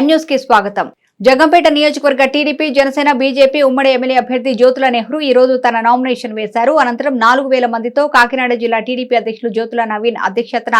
న్యూస్కి స్వాగతం. జగంపేట నియోజకవర్గ టీడీపీ జనసేన బీజేపీ ఉమ్మడి ఎమ్మెల్యే అభ్యర్థి జ్యోతుల నెహ్రూ ఈ రోజు తన నామినేషన్ వేశారు. అనంతరం నాలుగు వేల మందితో కాకినాడ జిల్లా టీడీపీ అధ్యక్షులు జ్యోతుల నవీన్ అధ్యక్షతన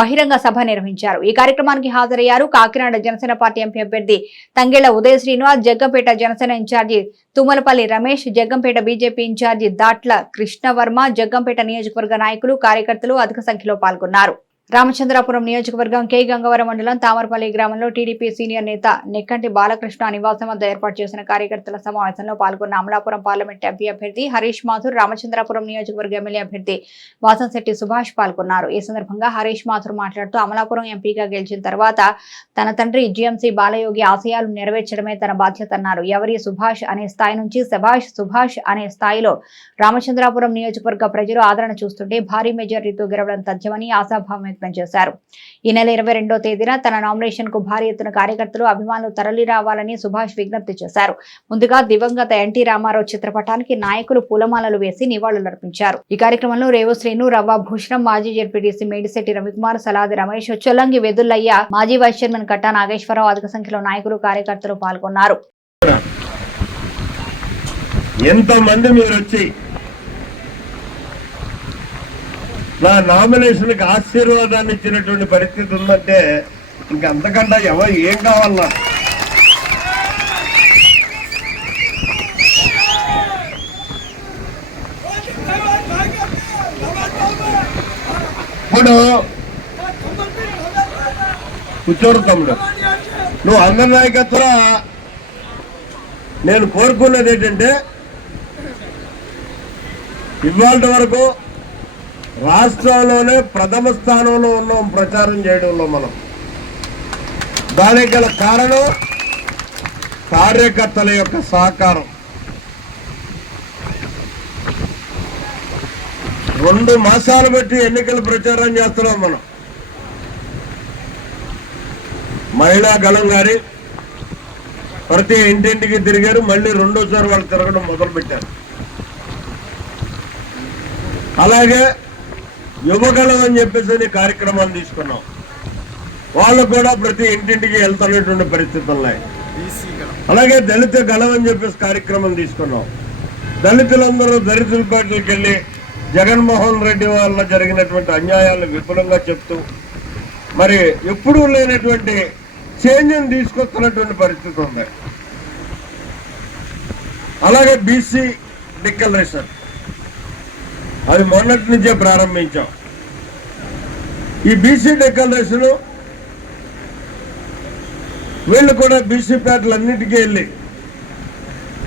బహిరంగ సభ నిర్వహించారు. ఈ కార్యక్రమానికి హాజరయ్యారు కాకినాడ జనసేన పార్టీ ఎంపీ అభ్యర్థి Tangella Udaya Srinivas Jaggampeta Janasena incharge Tummalapalli Ramesh Jaggampeta BJP incharge Datla Krishnavarma Jaggampeta నియోజకవర్గ నాయకులు కార్యకర్తలు అధిక సంఖ్యలో పాల్గొన్నారు. రామచంద్రాపురం నియోజకవర్గం కె గంగవరం మండలం తామరపల్లి గ్రామంలో టీడీపీ సీనియర్ నేత నెక్కంటి బాలకృష్ణ నివాసం వద్ద ఏర్పాటు చేసిన కార్యకర్తల సమావేశంలో పాల్గొన్న అమలాపురం పార్లమెంట్ ఎంపీ అభ్యర్థి హరీష్ మాథుర్ రామచంద్రాపురం నియోజకవర్గ ఎమ్మెల్యే అభ్యర్థి వాసంశెట్టి సుభాష్ పాల్గొన్నారు. ఈ సందర్భంగా హరీష్ మాథుర్ మాట్లాడుతూ అమలాపురం ఎంపీగా గెలిచిన తర్వాత తన తండ్రి జీఎంసీ బాలయోగి ఆశయాలు నెరవేర్చడమే తన బాధ్యత అన్నారు. ఎవరి సుభాష్ అనే స్థాయి నుంచి సభాష్ సుభాష్ అనే స్థాయిలో రామచంద్రాపురం నియోజకవర్గ ప్రజలు ఆదరణ చూస్తుంటే భారీ మెజారిటీతో గెలవడం తథ్యమని ఆశాభావం వ్యక్తం చేశారు. ఈ నెల ఇరవై రెండో తేదీన తన నామినేషన్కు భారీ ఎత్తున కార్యకర్తలు అభిమానులు తరలి రావాలని సుభాష్ విజ్ఞప్తి చేశారు. ముందుగా దివంగత ఎన్టీ రామారావు చిత్రపటానికి నాయకులు పూలమాలలు వేసి నివాళులర్పించారు. ఈ కార్యక్రమంలో రేవు శ్రీను రవ్వ భూషణం మాజీ జడ్పీటీసీ మేడిశెట్టి రవికుమార్ సలాది రమేష్ చొల్లంగి వెదుల్లయ్య మాజీ వైస్ చైర్మన్ కట్టా నాగేశ్వరరావు అధిక సంఖ్యలో నాయకులు కార్యకర్తలు పాల్గొన్నారు. ఎంతమంది మీరు వచ్చి నా నామినేషన్కి ఆశీర్వాదాన్ని ఇచ్చినటువంటి పరిస్థితి ఉందంటే ఇంక అంతకంటే ఎవరు ఏం కావాలన్నా? ఇప్పుడు కూర్చోరు తమ్ముడు. నువ్వు అందరి నాయకత్వం నేను కోరుకున్నది ఏంటంటే ఇవాళ వరకు రాష్ట్రంలోనే ప్రథమ స్థానంలో ఉన్నాం ప్రచారం చేయడంలో మనం. దానికి గల కారణం కార్యకర్తల యొక్క సహకారం. రెండు మాసాలు బట్టి ఎన్నికల ప్రచారం చేస్తున్నాం మనం. మహిళా గళం గారి ప్రతి ఇంటింటికి తిరిగారు మళ్ళీ రెండోసారి వాళ్ళు తిరగడం మొదలు పెట్టారు అలాగే యువగలం అని చెప్పేసి కార్యక్రమాలు తీసుకున్నాం. వాళ్ళు కూడా ప్రతి ఇంటింటికి వెళ్తున్నటువంటి పరిస్థితులు ఉన్నాయి అలాగే దళిత గలం అని చెప్పేసి కార్యక్రమం తీసుకున్నాం. దళితులందరూ దళితుల పార్టీలకు వెళ్ళి జగన్మోహన్ రెడ్డి వల్ల జరిగినటువంటి అన్యాయాలను విపులంగా చెప్తూ మరి ఎప్పుడూ లేనటువంటి చేంజ్ని తీసుకొస్తున్నటువంటి పరిస్థితి ఉంది. అలాగే బీసీ డిక్లరేషన్ అది మొన్నటి నుంచే ప్రారంభించాం. ఈ బీసీ డిక్లరేషన్ వీళ్ళు కూడా బీసీ పేటలన్నిటికీ వెళ్ళి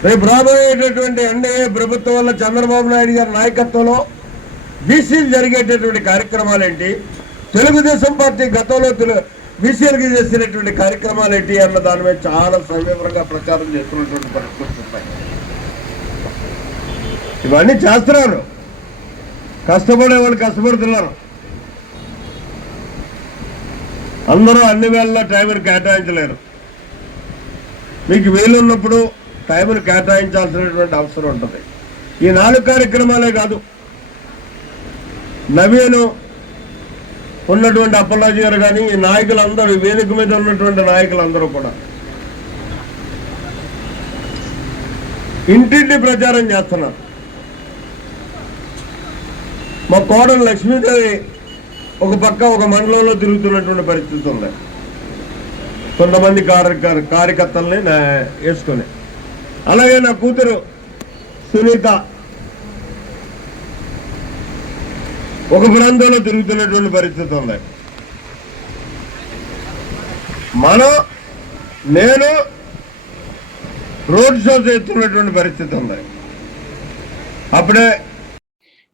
రేపు రాబోయేటటువంటి ఎన్డీఏ ప్రభుత్వం వల్ల చంద్రబాబు నాయుడు గారి నాయకత్వంలో బీసీలు జరిగేటటువంటి కార్యక్రమాలు ఏంటి తెలుగుదేశం పార్టీ గతంలో తెలు బీసీలకు చేసినటువంటి కార్యక్రమాలు ఏంటి అన్న దాని మీద చాలా సవివరంగా ప్రచారం చేస్తున్నటువంటి పరిస్థితులు ఉన్నాయి. ఇవన్నీ చేస్తున్నారు. కష్టపడే వాళ్ళు కష్టపడుతున్నారు. అందరూ అన్ని వేళల్లో టైంను కేటాయించలేరు. మీకు వీలున్నప్పుడు టైంను కేటాయించాల్సినటువంటి అవసరం ఉంటుంది. ఈ నాలుగు కార్యక్రమాలే కాదు. నవీను ఉన్నటువంటి అప్పలాజీ గారు కానీ ఈ నాయకులందరూ వేదిక మీద ఉన్నటువంటి నాయకులందరూ కూడా ఇంటింటి ప్రచారం చేస్తున్నారు. మా కోడలు లక్ష్మీదేవి ఒక పక్క ఒక మండలంలో తిరుగుతున్నటువంటి పరిస్థితి ఉంది. కొంతమంది కార్య కార్యకర్తల్ని వేసుకొని. అలాగే నా కూతురు సునీత ఒక ప్రాంతంలో తిరుగుతున్నటువంటి పరిస్థితి ఉంది. మనం నేను రోడ్ షో చేస్తున్నటువంటి పరిస్థితి ఉంది. అప్పుడే